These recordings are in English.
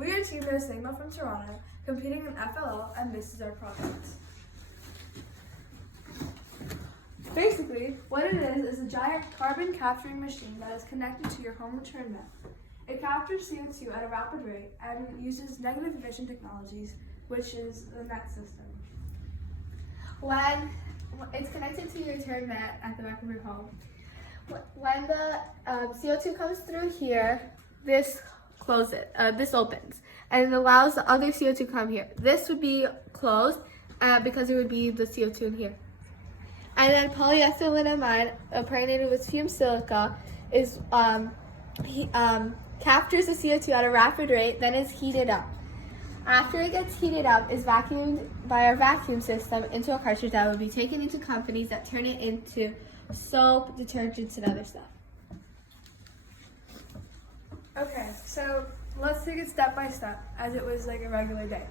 We are Team No Sigma from Toronto, competing in FLL, and this is our project. Basically, what it is a giant carbon capturing machine that is connected to your home return net. It captures CO2 at a rapid rate and uses negative emission technologies, which is the net system. When it's connected to your return net at the back of your home, when the CO2 comes through here, this opens, and it allows the other CO2 to come here. This would be closed because it would be the CO2 in here. And then polyethylenamide impregnated with fumed silica is captures the CO2 at a rapid rate, then is heated up. After it gets heated up, is vacuumed by our vacuum system into a cartridge that will be taken into companies that turn it into soap, detergents, and other stuff. Okay, so let's take it step by step, as it was like a regular day.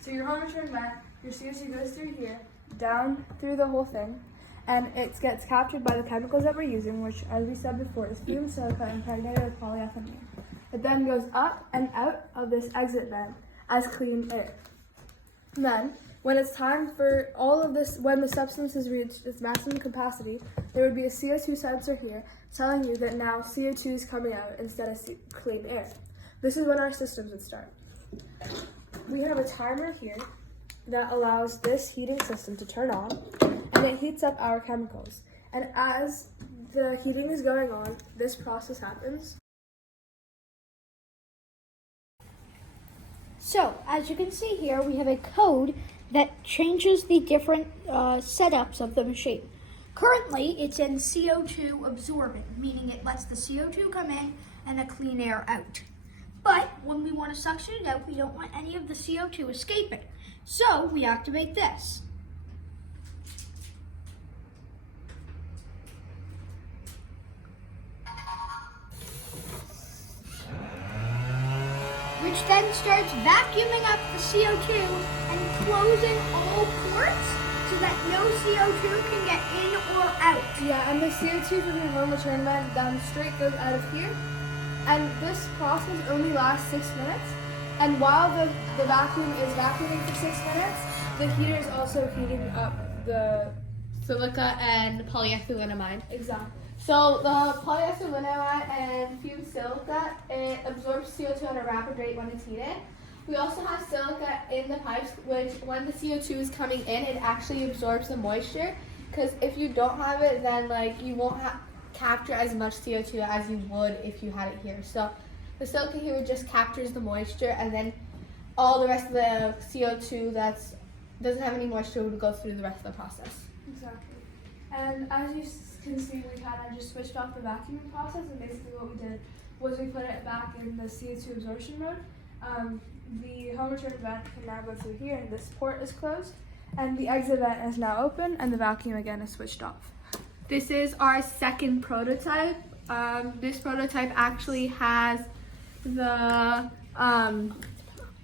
So your home return net, your CO2 goes through here, down through the whole thing, and it gets captured by the chemicals that we're using, which, as we said before, is fumed silica impregnated with polyethylene. It then goes up and out of this exit vent as clean air. Then, when it's time for all of this, when the substance has reached its maximum capacity, there would be a CO2 sensor here telling you that now CO2 is coming out instead of clean air. This is when our systems would start. We have a timer here that allows this heating system to turn on, and it heats up our chemicals. And as the heating is going on, this process happens. So, as you can see here, we have a code that changes the different setups of the machine. Currently, it's in CO2 absorbing, meaning it lets the CO2 come in and the clean air out. But when we want to suction it out, we don't want any of the CO2 escaping. So, we activate this. Which then starts vacuuming up the CO2 and closing all ports so that no CO2 can get in or out. Yeah, and the CO2 from your home return vent down straight goes out of here. And this process only lasts 6 minutes. And while the vacuum is vacuuming for 6 minutes, the heater is also heating up the Silica and polyethylenamide. Exactly. So the polyethylenamide and fumed silica, it absorbs CO2 at a rapid rate when it's heated. We also have silica in the pipes, which when the CO2 is coming in, it actually absorbs the moisture. Because if you don't have it, then you won't capture as much CO2 as you would if you had it here. So the silica here just captures the moisture, and then all the rest of the CO2 that doesn't have any moisture would go through the rest of the process. Exactly. And as you can see, we kind of just switched off the vacuuming process, and basically what we did was we put it back in the CO2 absorption mode. The home return vent can now go through here, and this port is closed, and the exit vent is now open, and the vacuum again is switched off. This is our second prototype. This prototype actually has the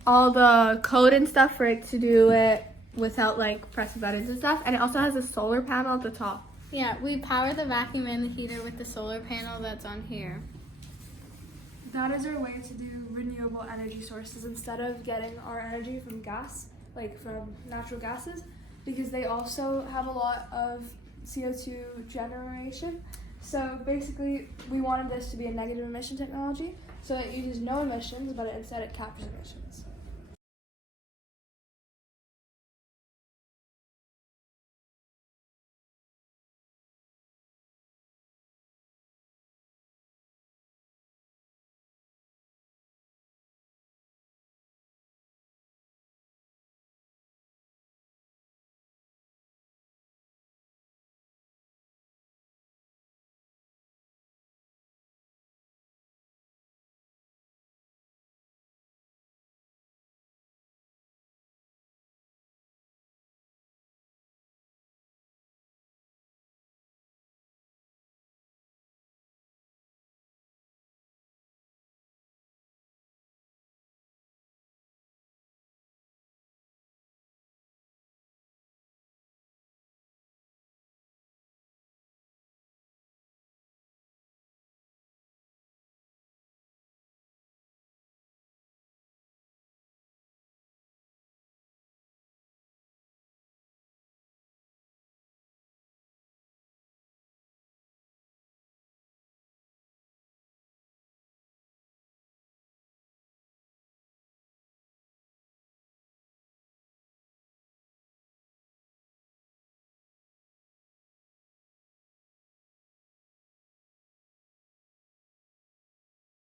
all the code and stuff for it to do it without pressing buttons and stuff, and it also has a solar panel at the top. Yeah, we power the vacuum and the heater with the solar panel that's on here. That is our way to do renewable energy sources instead of getting our energy from gas, from natural gases, because they also have a lot of CO2 generation. So basically, we wanted this to be a negative emission technology, so it uses no emissions, but instead it captures emissions.